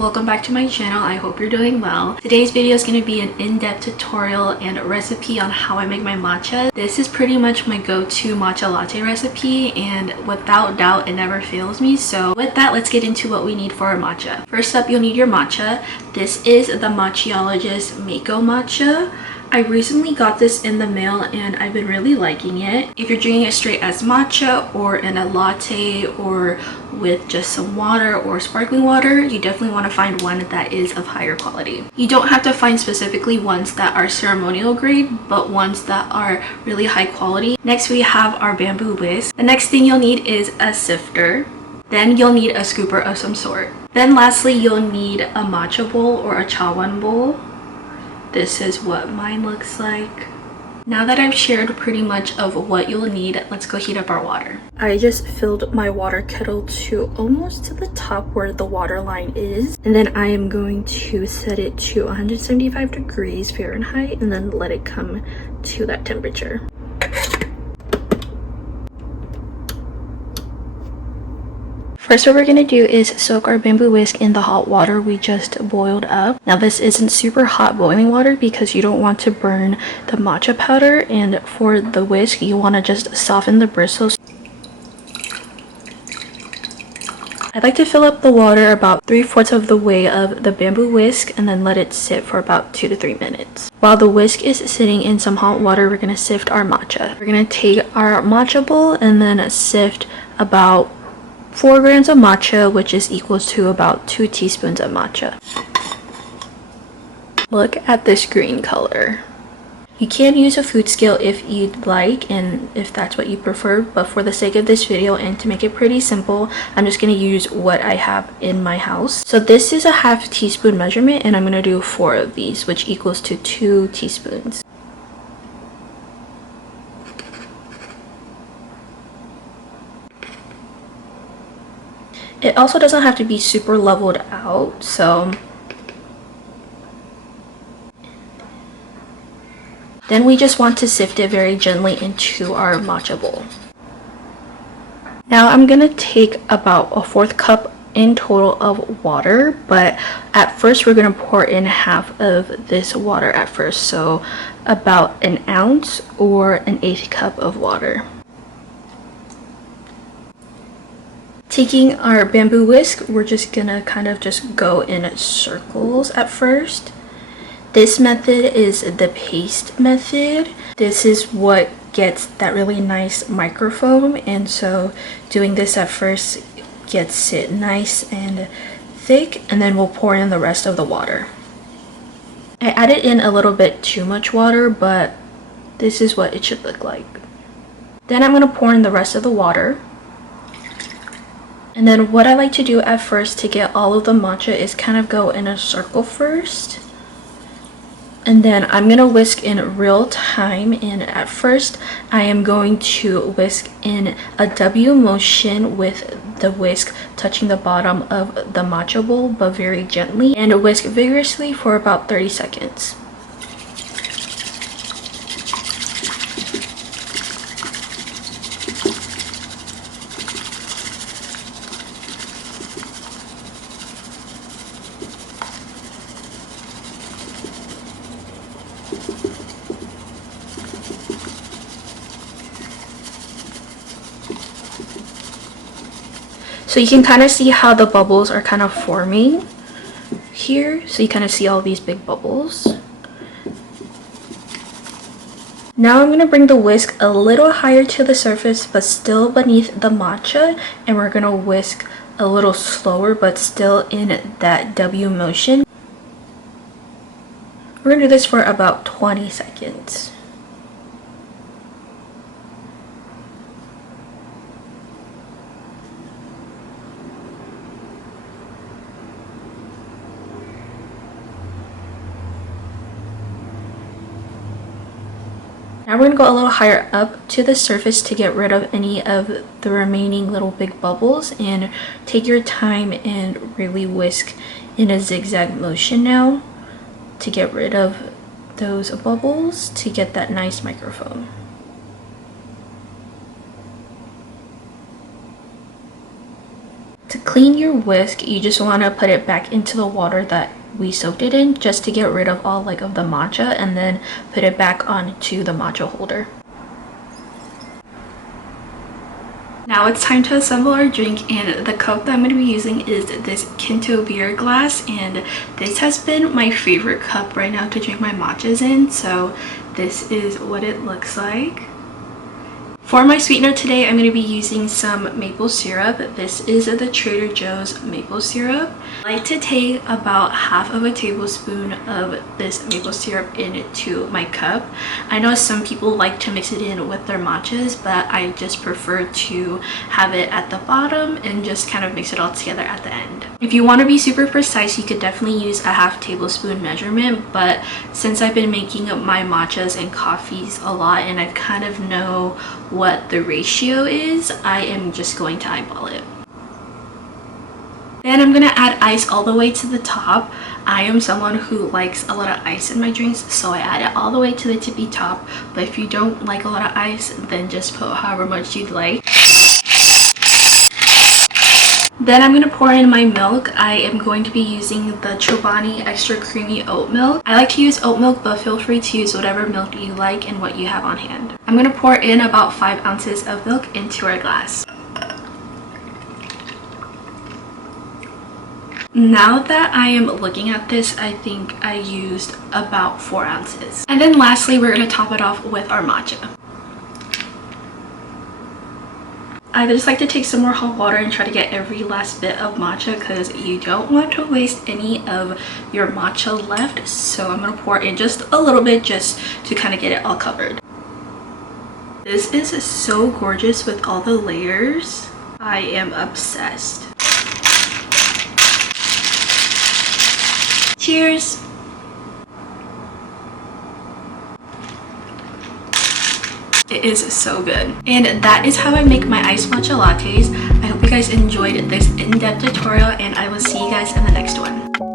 welcome back to my channel. I hope you're doing well. Today's video is going to be an in-depth tutorial and a recipe on how I make my matcha. This is pretty much my go-to matcha latte recipe, and without doubt it never fails me. So with that, let's get into what we need for our matcha. First up, you'll need your matcha. This is the Matchaeologist Meiko matcha. I recently got this in the mail and I've been really liking it. If you're drinking it straight as matcha or in a latte or with just some water or sparkling water, you definitely want to find one that is of higher quality. You don't have to find specifically ones that are ceremonial grade, but ones that are really high quality. Next, we have our bamboo whisk. The next thing you'll need is a sifter. Then you'll need a scooper of some sort. Then lastly, you'll need a matcha bowl or a chawan bowl. This is what mine looks like. Now that I've shared pretty much of what you'll need, let's go heat up our water. I just filled my water kettle to almost to the top where the water line is. And then I am going to set it to 175 degrees Fahrenheit and then let it come to that temperature. First, what we're going to do is soak our bamboo whisk in the hot water we just boiled up. Now, this isn't super hot boiling water because you don't want to burn the matcha powder, and for the whisk, you want to just soften the bristles. I like to fill up the water about 3/4 of the way of the bamboo whisk and then let it sit for about 2 to 3 minutes. While the whisk is sitting in some hot water, we're going to sift our matcha. We're going to take our matcha bowl and then sift about 4 grams of matcha, which is equal to about 2 teaspoons of matcha. Look at this green color. You can use a food scale if you'd like and if that's what you prefer, but for the sake of this video and to make it pretty simple, I'm just going to use what I have in my house. So this is a 1/2 teaspoon measurement and I'm going to do 4 of these, which equals to 2 teaspoons. It also doesn't have to be super leveled out, so then we just want to sift it very gently into our matcha bowl. Now I'm gonna take about a 1/4 cup in total of water, but at first we're gonna pour in 1/2 of this water at first, so about 1 ounce or 1/8 cup of water. Taking our bamboo whisk, we're just gonna kind of just go in circles at first. This method is the paste method. This is what gets that really nice microfoam, and so doing this at first gets it nice and thick, and then we'll pour in the rest of the water. I added in a little bit too much water, but this is what it should look like. Then I'm gonna pour in the rest of the water. And then what I like to do at first to get all of the matcha is kind of go in a circle first. And then I'm going to whisk in real time, and at first I am going to whisk in a W motion with the whisk touching the bottom of the matcha bowl but very gently, and whisk vigorously for about 30 seconds. So you can kind of see how the bubbles are kind of forming here. So you kind of see all these big bubbles. Now I'm going to bring the whisk a little higher to the surface but still beneath the matcha, and we're going to whisk a little slower but still in that W motion. We're going to do this for about 20 seconds. Now we're going to go a little higher up to the surface to get rid of any of the remaining little big bubbles, and take your time and really whisk in a zigzag motion now to get rid of those bubbles to get that nice microfoam. clean your whisk, you just want to put it back into the water that we soaked it in, just to get rid of all like of the matcha, and then put it back onto the matcha holder. Now it's time to assemble our drink, and the cup that I'm going to be using is this Kinto beer glass, and this has been my favorite cup right now to drink my matchas in, so this is what it looks like. For my sweetener today, I'm going to be using some maple syrup. This is the Trader Joe's maple syrup. I like to take about half of a tablespoon of this maple syrup into my cup. I know some people like to mix it in with their matchas, but I just prefer to have it at the bottom and just kind of mix it all together at the end. If you want to be super precise, you could definitely use a half tablespoon measurement, but since I've been making my matchas and coffees a lot and I kind of know what the ratio is, I am just going to eyeball it. Then I'm going to add ice all the way to the top. I am someone who likes a lot of ice in my drinks, so I add it all the way to the tippy top, but if you don't like a lot of ice, then just put however much you'd like. Then I'm going to pour in my milk. I am going to be using the Chobani extra creamy oat milk. I like to use oat milk, but feel free to use whatever milk you like and what you have on hand. I'm going to pour in about 5 ounces of milk into our glass. Now that I am looking at this, I think I used about 4 ounces. And then lastly, we're going to top it off with our matcha. I just like to take some more hot water and try to get every last bit of matcha because you don't want to waste any of your matcha left. So I'm going to pour in just a little bit just to kind of get it all covered. This is so gorgeous with all the layers. I am obsessed. Cheers! It is so good. And that is how I make my iced matcha lattes. I hope you guys enjoyed this in-depth tutorial, and I will see you guys in the next one.